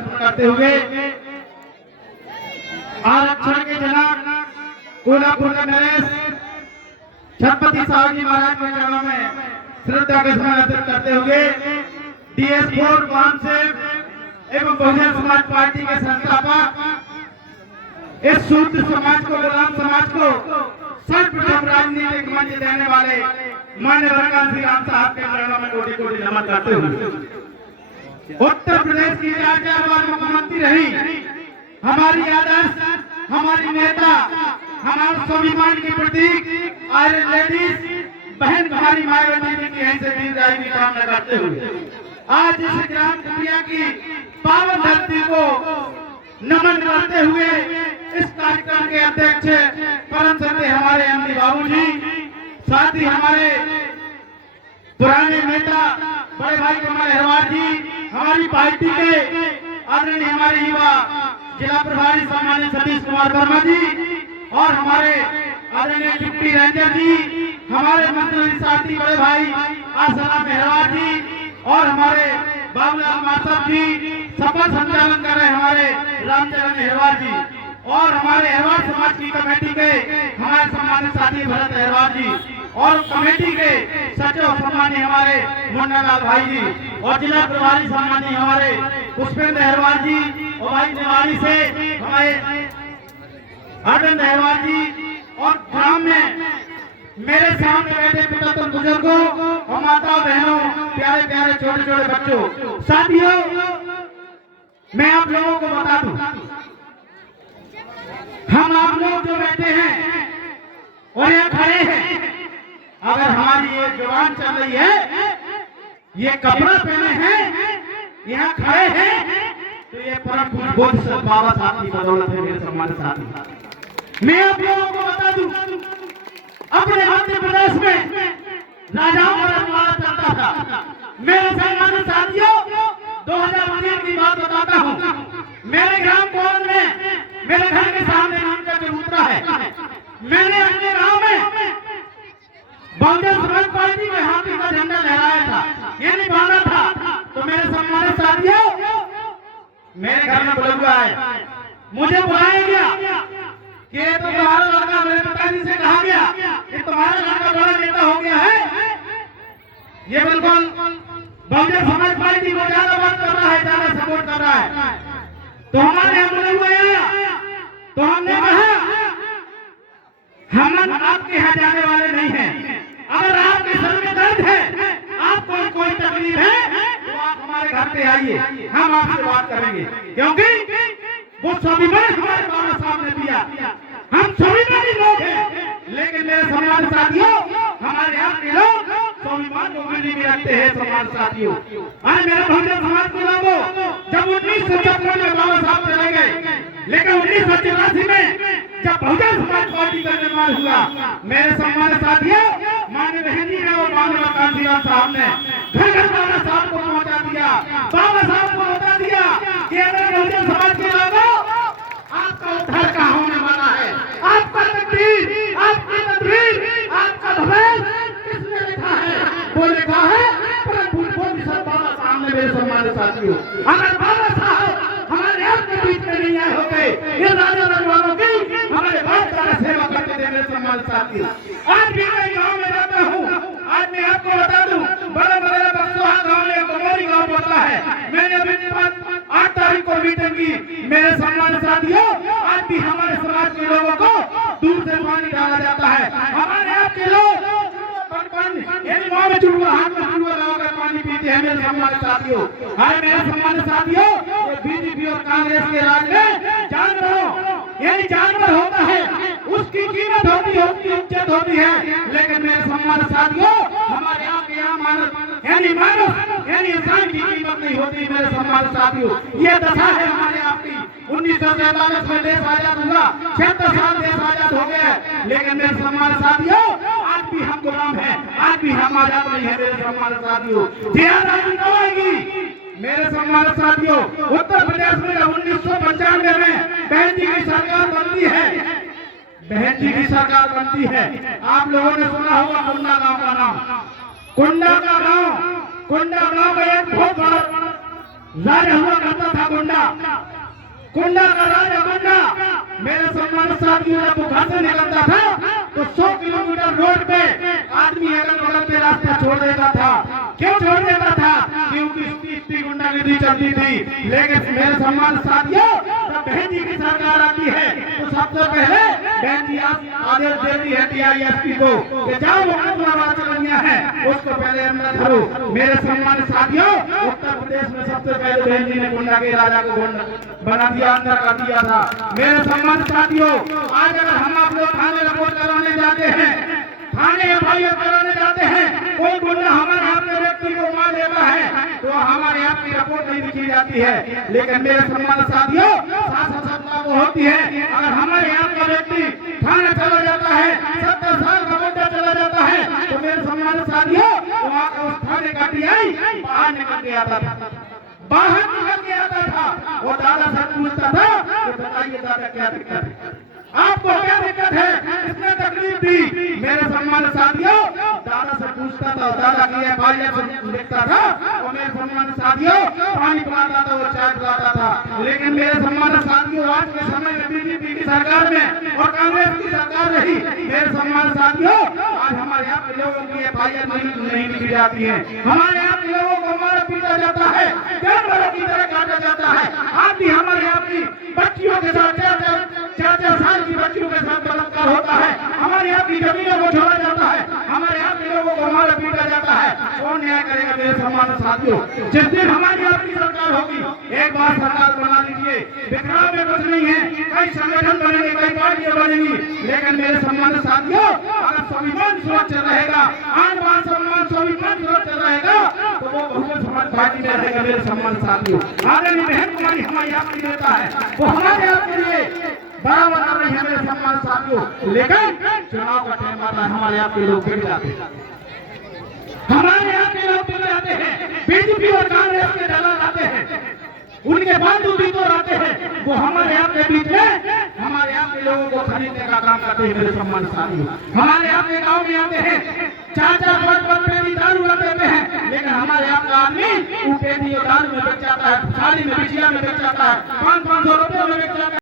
समर्पण करते हुए आरक्षण के जनक कोल्हापुर का नरेश छत्रपति साहू जी महाराज के चरणों में श्रद्धा के स्मरण अर्पित करते हुए DS4 वामसेव एवं बहुजन समाज पार्टी के संस्थापक इस शूद्र समाज को, गुलाम समाज को सर्वप्रथम राजनीतिक मंच देने वाले माननीय श्री राम साहब के चरणों में कोटि कोटि नमन करते हुए उत्तर प्रदेश की 4 बार मुख्यमंत्री रही हमारी आदर्श, हमारी नेता, हमारे स्वाभिमान की प्रतीक आयरन लेडीज बहन हमारी मायावती जी की से दीर्घायु की कामना करते हुए आज इस ग्राम कुटिया की पावन धरती को नमन करते हुए इस कार्यक्रम के अध्यक्ष परम संत हमारे एमडी बाबू जी, साथ ही हमारे पुराने नेता बड़े भाई हमारे हरवार जी, हमारी पार्टी के आदरणीय हमारे युवा जिला प्रभारी सम्मानित सतीश कुमार वर्मा जी और हमारे आदरणीय डिप्टी रेंजर जी, हमारे मंत्री साथी बड़े भाई आसराम मेहरवार जी और हमारे बाबूलाल माधव जी, सफल संचालन कर रहे हमारे रामचरण मेहरवार जी और हमारे अहरवार समाज की कमेटी के हमारे सम्मानित साथी भरत अहरवार जी और कमेटी के सचिव सम्मानीय हमारे मुन्नालाल भाई जी और जिला प्रभारी सम्मानीय हमारे पुष्पेंद्र अहरवार जी और भाई दिवाली से हमारे अरविंद अहरवार जी और ग्राम में मेरे सामने बैठे पिता बुजुर्गों और माताओं बहनों, प्यारे प्यारे छोटे छोटे बच्चों, साथियों, मैं आप लोगों को बता दूं, हम आप लोग जो बैठे हैं और यहाँ खड़े हैं, अगर हमारी ये जवान चल रही है, ये कपड़ा पहने हैं, यहाँ खड़े हैं, तो ये परम पूज्य बाबा साहब की बदौलत है मेरे सम्मानित साथी। मैं आप लोगों को बता दूं, अपने मध्य प्रदेश में राजाओं का रखवाला चलता था। मेरे सम्मानित साथियों, 2003 की बात बताता हूँ। मेरे ग्राम कौन में मेरे घर के सामने नाम का चबूतरा है। मैंने अपने गांव में बहुजन समाज पार्टी के हाथी का झंडा लहराया था, ये नहीं बांधा था। तो मेरे सम्मानित साथियों, मेरे घर में बुलंदा है, मुझे बुलाया गया कि ये तो तुम्हारा लड़का, मेरे पिताजी से कहा गया कि तुम्हारा लड़का बड़ा नेता हो गया है, ये बिल्कुल बहुजन समाज पार्टी को ज्यादा बात कर रहा है, ज्यादा सपोर्ट कर रहा है। तो हमारे यहाँ बुलंदा आया, तो हमने कहा हम आपके यहाँ जाने वाले नहीं हैं। अगर आपके सर में दर्द है, आपको कोई तकलीफ है, तो आप हमारे घर पे आइए, हम आपसे बात करेंगे, क्योंकि वो स्वाभिमान हमारे बाबा साहब ने दिया। हम स्वाभिमानी लोग हैं, लेकिन मेरे सम्मान साथियों, हमारे यहाँ के लोग स्वाभिमान को गिनती में रखते हैं। सम्मान साथियों, आज मेरे बहुजन समाज के लोगों, जब 1956 में बाबा साहब चले गए, लेकिन 1984 में जब बहुजन समाज पार्टी का निर्माण हुआ, मेरे सम्मान साथियों, माननीय बहन जी ने और माननीय कांशीराम साहब ने घर घर बाबा साहब को पहुंचा दिया, बाबा साहब को बता दिया कि अगर बहुजन समाज के लोगों, आपका उद्धार कहाँ होने वाला है, आपका तकदीर, आपकी तकदीर, आपका भविष्य किसने लिखा है? वो लिखा है परम पूज्य बाबा साहब ने। मेरे सम्मानित साथियों, अगर बाबा साहब हमारे आपके बीच में नहीं आए होते, ये राजा रजवाड़ों की हमारे बाप का सेवा करते थे। मेरे सम्मानित साथियों, आज भी मैं गाँव में रहता हूँ, आज मैं आपको बता दूं, बड़े बड़े बक्सवा गाँव में कमोरी गाँव पड़ता है। मैंने अभी 8 तारीख को मीटिंग की। मेरे सम्मानित साथियों, आज भी हमारे समाज के लोगों को दूर से पानी डाला जाता है। हमारे आपके लोग मुँह में चुड़वा, हाथ में चुड़वा लगाकर पानी पीते हैं। मेरे सम्मानित साथियों, अरे मेरे सम्मानित साथियों, बीजेपी और कांग्रेस के राज में जानवरों, यानी जानवर होता है, उसकी कीमत होती है, उसकी इज्जत होती है, लेकिन मेरे सम्मानित साथियों, हमारे यहाँ के यहाँ मानव यानी इंसान की कीमत नहीं होती। मेरे सम्मानित साथियों, ये दशा है हमारे आपकी। 1947 में देश आजाद हुआ, 76 साल देश आजाद हो गया, लेकिन मेरे सम्मानित साथियों, आज भी हम गुलाम हैं, आज भी हम आजाद नहीं है। मेरे सम्मानित साथियों, मेरे सम्मानित साथियों, उत्तर प्रदेश में 1995 में बहन जी की सरकार बनती है, बहन जी की सरकार बनती है। आप लोगों ने सुना होगा कुंडा गांव का नाम, कुंडा गांव में एक बहुत बड़ा राज हुआ करता था गुंडा, गुंडा का राजा गुंडा। मेरे सम्मान साथियों, जब वो घर से निकलता था तो 100 किलोमीटर रोड पे आदमी अगल बगल पे रास्ता छोड़ देता था। क्यों छोड़ देता था? क्योंकि इतनी गुंडागिरी चलती थी। लेकिन मेरे सम्मान साथियों, जब बहन जी की सरकार आती है तो सबसे पहले बहन जी आदेश देती है DISP को कि जाओ मुकदमा चलनिया है उसको पहले अंदर धरो। मेरे सम्मान साथियों, उत्तर प्रदेश में सबसे पहले बहन जी ने गुंडा के राजा को बना दिया, अंदर कर दिया था। मेरे सम्मान साथियों, आज अगर हम आप लोग थाने रिपोर्ट कराने जाते हैं, थाने FIR कराने जाते हैं, कोई गुंडा हमारे यहाँ पे व्यक्ति को मार देता है तो हमारे यहाँ की रिपोर्ट नहीं लिखी जाती है। लेकिन मेरे सम्मान साथियों, शासन सत्ता वो होती है। अगर हमारे यहाँ का व्यक्ति थाने चला जाता है, 70 साल का गुंडा चला जाता है, तो मेरे सम्मान साथियों, वहाँ का उस थाने का DI बाहर निकल के आता था, बाहर निकल के आता था। वो दादा से पूछता था कि बताइए दादा क्या दिक्कत है, आपको क्या दिक्कत है, किसने तकलीफ दी? मेरे सम्मान साथियों, दादा से पूछता था, दादा की FIR लिखता था और मेरे सम्मान साथियों पानी पिलाता था, वो चाय पिलाता था। लेकिन मेरे सम्मान साथियों, आज के समय में BJP की सरकार में और कांग्रेस की सरकार रही, मेरे सम्मान साथियों, आज हमारे यहाँ के लोगों की FIR नहीं लिखी जाती है। हमारे यहाँ के लोगों को मारा पीटा जाता है, जानवरों की तरह काटा जाता है। आज भी हमारे यहाँ की बच्चियों के साथ 4-4 साल की बच्चियों के साथ बलात्कार होता है। हमारे यहाँ की जमीनों को छोड़ा जाता है, हमारे यहाँ के लोगों को मारा पीटा जाता है। कौन न्याय करेगा मेरे सम्मान साथियों? जिस दिन हमारी आपकी सरकार होगी, एक बार सरकार बना लीजिए, बिखराव में कुछ नहीं है, कई संगठन बनेंगे, कई पार्टियां बनेंगी, लेकिन मेरे सम्मान साथियों, अगर संविधान सुरक्षित रहेगा, आन बान सम्मान संविधान सुरक्षित रहेगा, तो वो बहुजन समाज पार्टी में रहेगा। मेरे सम्मान साथियों, आदरणीय बहन कुमारी हमारी आपकी नेता है, वो हमारे आपके लिए बड़ा बना रही है। मेरे सम्मान साथियों, लेकिन चुनाव का टाइम आता है, हमारे यहाँ के लोग गिर जाते हैं, हमारे यहाँ के लोग गिर जाते हैं। BJP और कांग्रेस के दलाल आते हैं, उनके बंधु भी तो आते हैं, वो हमारे यहाँ के बीच में हमारे यहाँ के लोगों को खरीदने का काम करते हैं। मेरे सम्मान साथियों, हमारे यहाँ के गाँव में आते हैं, 4-4 5-5 पेटी दारू रख देते हैं, लेकिन हमारे यहाँ का आदमी वो पेटी दारू में बेच जाता है, साड़ी में, बिछिया में बेच जाता है, 500-500 रुपये में बेच जाता है।